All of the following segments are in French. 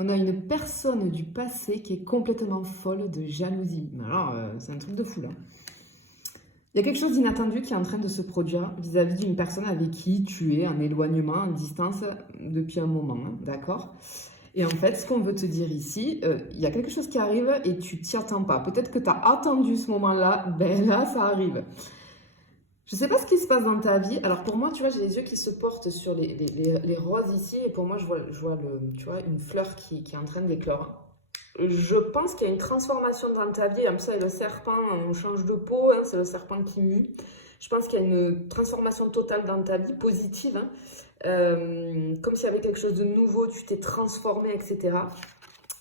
On a une personne du passé qui est complètement folle de jalousie. Mais alors, c'est un truc de fou là. Il y a quelque chose d'inattendu qui est en train de se produire vis-à-vis d'une personne avec qui tu es en éloignement, en distance depuis un moment, hein, d'accord? Et en fait, ce qu'on veut te dire ici, il y a quelque chose qui arrive et tu t'y attends pas. Peut-être que tu as attendu ce moment-là, ben là, ça arrive. Je ne sais pas ce qui se passe dans ta vie. Alors pour moi, tu vois, j'ai les yeux qui se portent sur les roses ici. Et pour moi, je vois tu vois, une fleur qui est en train d'éclore. Je pense qu'il y a une transformation dans ta vie. Comme ça, et le serpent, on change de peau. Hein, c'est le serpent qui mue. Je pense qu'il y a une transformation totale dans ta vie, positive. Hein, comme s'il y avait quelque chose de nouveau, tu t'es transformé, etc.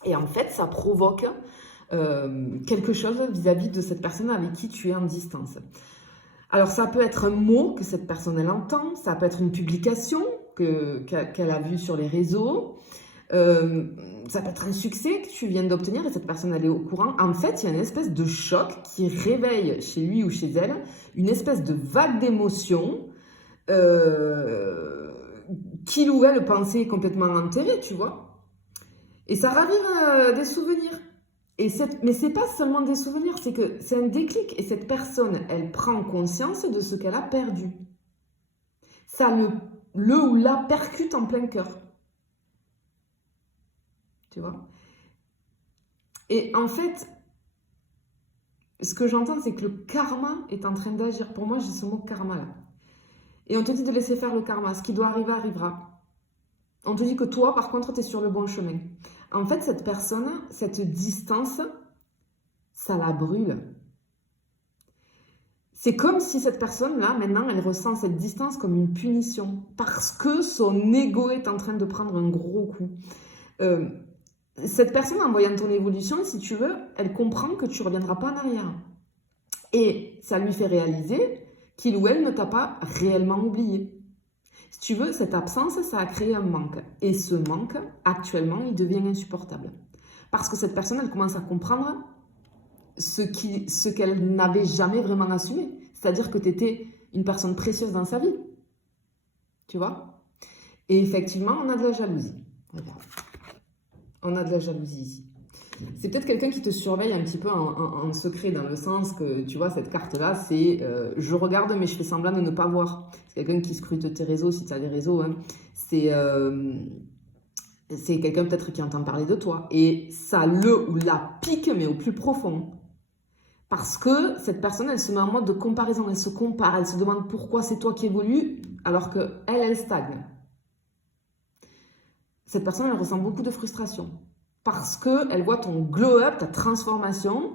Et en fait, ça provoque quelque chose vis-à-vis de cette personne avec qui tu es en distance. Alors, ça peut être un mot que cette personne, elle entend, ça peut être une publication qu'elle a vue sur les réseaux, ça peut être un succès que tu viens d'obtenir et cette personne, elle est au courant. En fait, il y a une espèce de choc qui réveille chez lui ou chez elle une espèce de vague d'émotions qu'il ou elle pensait complètement enterrée, tu vois. Et ça ravive des souvenirs. Mais c'est pas seulement des souvenirs, c'est que c'est un déclic. Et cette personne, elle prend conscience de ce qu'elle a perdu. Ça le ou la percute en plein cœur. Tu vois? Et en fait, ce que j'entends, c'est que le karma est en train d'agir. Pour moi, j'ai ce mot karma là. Et on te dit de laisser faire le karma. Ce qui doit arriver, arrivera. On te dit que toi, par contre, tu es sur le bon chemin. En fait, cette personne, cette distance, ça la brûle. C'est comme si cette personne-là, maintenant, elle ressent cette distance comme une punition parce que son ego est en train de prendre un gros coup. Cette personne, en voyant ton évolution, si tu veux, elle comprend que tu ne reviendras pas en arrière. Et ça lui fait réaliser qu'il ou elle ne t'a pas réellement oublié. Si tu veux, cette absence, ça a créé un manque. Et ce manque, actuellement, il devient insupportable. Parce que cette personne, elle commence à comprendre ce qu'elle n'avait jamais vraiment assumé. C'est-à-dire que tu étais une personne précieuse dans sa vie. Tu vois? Et effectivement, on a de la jalousie. Regarde. On a de la jalousie ici. C'est peut-être quelqu'un qui te surveille un petit peu en secret, dans le sens que, tu vois, cette carte-là, c'est je regarde, mais je fais semblant de ne pas voir. C'est quelqu'un qui scrute tes réseaux, si tu as des réseaux. Hein. C'est quelqu'un peut-être qui entend parler de toi. Et ça le ou la pique, mais au plus profond. Parce que cette personne, elle se met en mode de comparaison, elle se compare, elle se demande pourquoi c'est toi qui évolue, alors qu'elle, elle stagne. Cette personne, elle ressent beaucoup de frustration. Parce qu'elle voit ton glow-up, ta transformation,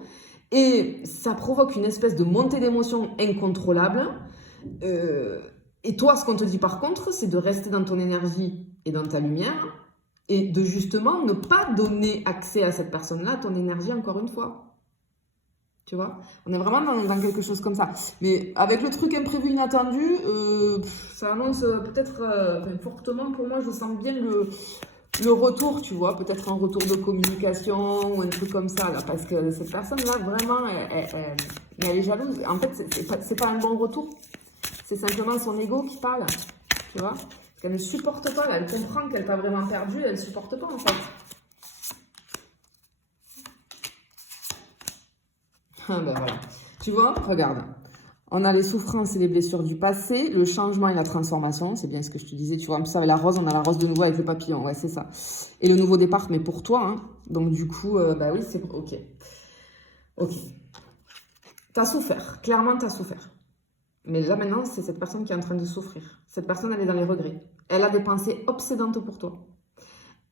et ça provoque une espèce de montée d'émotions incontrôlable. Et toi, ce qu'on te dit par contre, c'est de rester dans ton énergie et dans ta lumière, et de justement ne pas donner accès à cette personne-là, ton énergie, encore une fois. Tu vois, on est vraiment dans quelque chose comme ça. Mais avec le truc imprévu, inattendu, ça annonce peut-être fortement pour moi, je sens bien le retour, tu vois, peut-être un retour de communication ou un truc comme ça, là, parce que cette personne-là, vraiment, elle est jalouse. En fait, c'est pas un bon retour, c'est simplement son ego qui parle, tu vois, parce qu'elle ne supporte pas, là, elle comprend qu'elle t'a vraiment perdu, elle ne supporte pas, en fait. Ah ben voilà. Tu vois, regarde. On a les souffrances et les blessures du passé, le changement et la transformation, c'est bien ce que je te disais, tu vois. En plus, avec la rose, on a la rose de nouveau avec le papillon, ouais, c'est ça. Et le nouveau départ, mais pour toi, hein. Donc du coup, bah oui, c'est ok. Ok. T'as souffert, clairement t'as souffert. Mais là maintenant, c'est cette personne qui est en train de souffrir. Cette personne, elle est dans les regrets. Elle a des pensées obsédantes pour toi.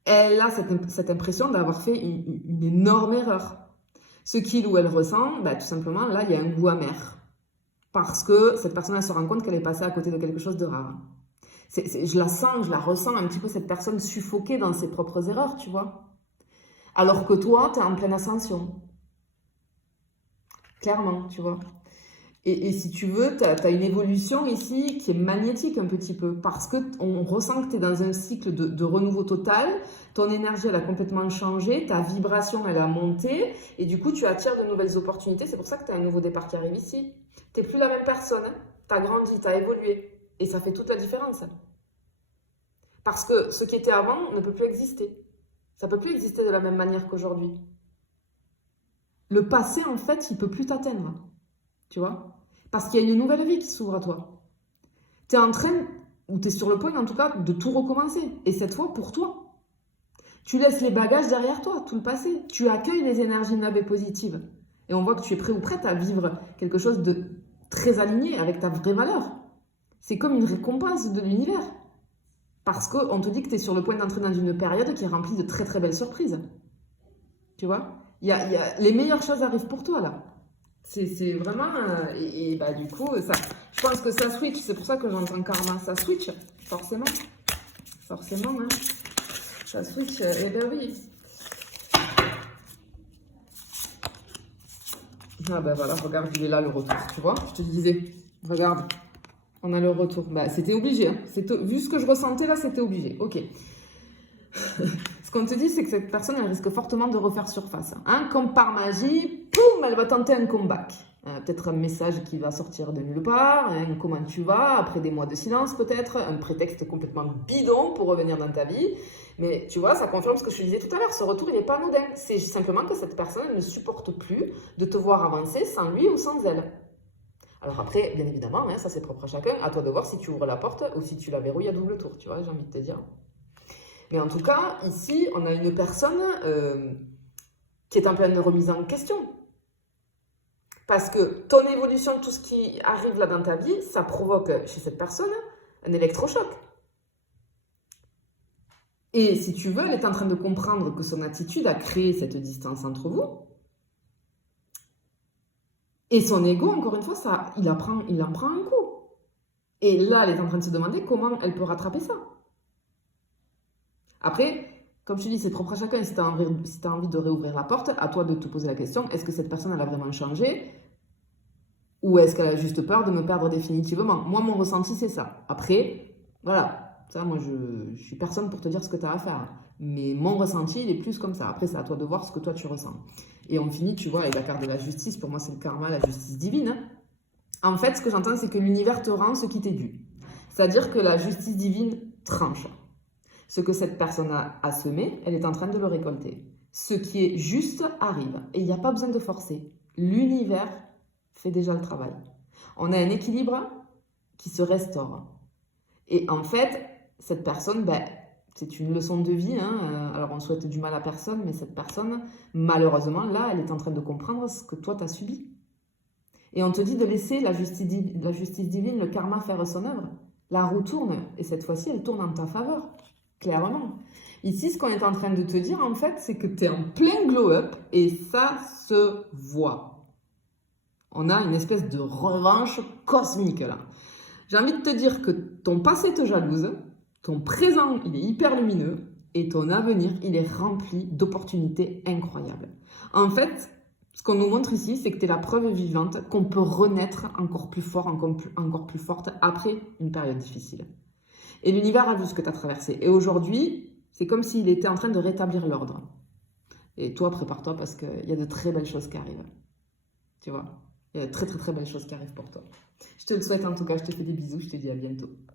Elle a cette impression d'avoir fait une énorme erreur. Ce qu'il ou elle ressent, bah, tout simplement, là, il y a un goût amer. Parce que cette personne, elle se rend compte qu'elle est passée à côté de quelque chose de rare. Je la sens, je la ressens un petit peu, cette personne suffoquée dans ses propres erreurs, tu vois. Alors que toi, tu es en pleine ascension. Clairement, tu vois. Et si tu veux, tu as une évolution ici qui est magnétique un petit peu, parce qu'on ressent que tu es dans un cycle de renouveau total, ton énergie, elle a complètement changé, ta vibration, elle a monté, et du coup, tu attires de nouvelles opportunités. C'est pour ça que tu as un nouveau départ qui arrive ici. Tu n'es plus la même personne, hein. Tu as grandi, tu as évolué, et ça fait toute la différence. Parce que ce qui était avant ne peut plus exister. Ça ne peut plus exister de la même manière qu'aujourd'hui. Le passé, en fait, il ne peut plus t'atteindre. Tu vois? Parce qu'il y a une nouvelle vie qui s'ouvre à toi. Tu es en train, ou tu es sur le point en tout cas, de tout recommencer. Et cette fois, pour toi. Tu laisses les bagages derrière toi, tout le passé. Tu accueilles les énergies neuves et positives. Et on voit que tu es prêt ou prête à vivre quelque chose de très aligné avec ta vraie valeur. C'est comme une récompense de l'univers. Parce qu'on te dit que tu es sur le point d'entrer dans une période qui est remplie de très très belles surprises. Tu vois? Les meilleures choses arrivent pour toi là. C'est vraiment... et bah du coup, ça, je pense que ça switch. C'est pour ça que j'entends karma. Ça switch, forcément. Forcément, hein. Ça switch, eh ben oui. Ah ben voilà, regarde, il est là le retour, tu vois, je te disais. Regarde, on a le retour. Bah, c'était obligé, hein. Vu ce que je ressentais là, c'était obligé. Ok. Ce qu'on te dit, c'est que cette personne, elle risque fortement de refaire surface. Hein. Comme par magie, poum, elle va tenter un comeback. Peut-être un message qui va sortir de nulle part, hein, comment tu vas, après des mois de silence peut-être, un prétexte complètement bidon pour revenir dans ta vie. Mais tu vois, ça confirme ce que je te disais tout à l'heure, ce retour, il n'est pas anodin. C'est simplement que cette personne elle ne supporte plus de te voir avancer sans lui ou sans elle. Alors après, bien évidemment, hein, ça c'est propre à chacun, à toi de voir si tu ouvres la porte ou si tu la verrouilles à double tour, tu vois, j'ai envie de te dire. Mais en tout cas, ici, on a une personne qui est en pleine remise en question. Parce que ton évolution, tout ce qui arrive là dans ta vie, ça provoque chez cette personne un électrochoc. Et si tu veux, elle est en train de comprendre que son attitude a créé cette distance entre vous. Et son ego, encore une fois, il en prend un coup. Et là, elle est en train de se demander comment elle peut rattraper ça. Après, comme je te dis, c'est propre à chacun. Si tu as envie de réouvrir la porte, à toi de te poser la question, est-ce que cette personne, elle a vraiment changé? Ou est-ce qu'elle a juste peur de me perdre définitivement? Moi, mon ressenti, c'est ça. Après, voilà. Ça, moi, je suis personne pour te dire ce que tu as à faire. Mais mon ressenti, il est plus comme ça. Après, c'est à toi de voir ce que toi, tu ressens. Et on finit, tu vois, avec la carte de la justice. Pour moi, c'est le karma, la justice divine. En fait, ce que j'entends, c'est que l'univers te rend ce qui t'est dû. C'est-à-dire que la justice divine tranche. Ce que cette personne a semé, elle est en train de le récolter. Ce qui est juste arrive. Et il n'y a pas besoin de forcer. L'univers fait déjà le travail. On a un équilibre qui se restaure. Et en fait, cette personne, ben, c'est une leçon de vie. Hein. Alors, on souhaite du mal à personne, mais cette personne, malheureusement, là, elle est en train de comprendre ce que toi, tu as subi. Et on te dit de laisser la justice divine, le karma, faire son œuvre. La roue tourne, et cette fois-ci, elle tourne en ta faveur. Clairement. Ici, ce qu'on est en train de te dire, en fait, c'est que tu es en plein glow-up, et ça se voit. On a une espèce de revanche cosmique, là. J'ai envie de te dire que ton passé te jalouse, ton présent, il est hyper lumineux, et ton avenir, il est rempli d'opportunités incroyables. En fait, ce qu'on nous montre ici, c'est que tu es la preuve vivante qu'on peut renaître encore plus fort, encore plus forte après une période difficile. Et l'univers a vu ce que tu as traversé. Et aujourd'hui, c'est comme s'il était en train de rétablir l'ordre. Et toi, prépare-toi parce qu'il y a de très belles choses qui arrivent. Tu vois? Il y a de très très très belles choses qui arrivent pour toi. Je te le souhaite en tout cas, je te fais des bisous, je te dis à bientôt.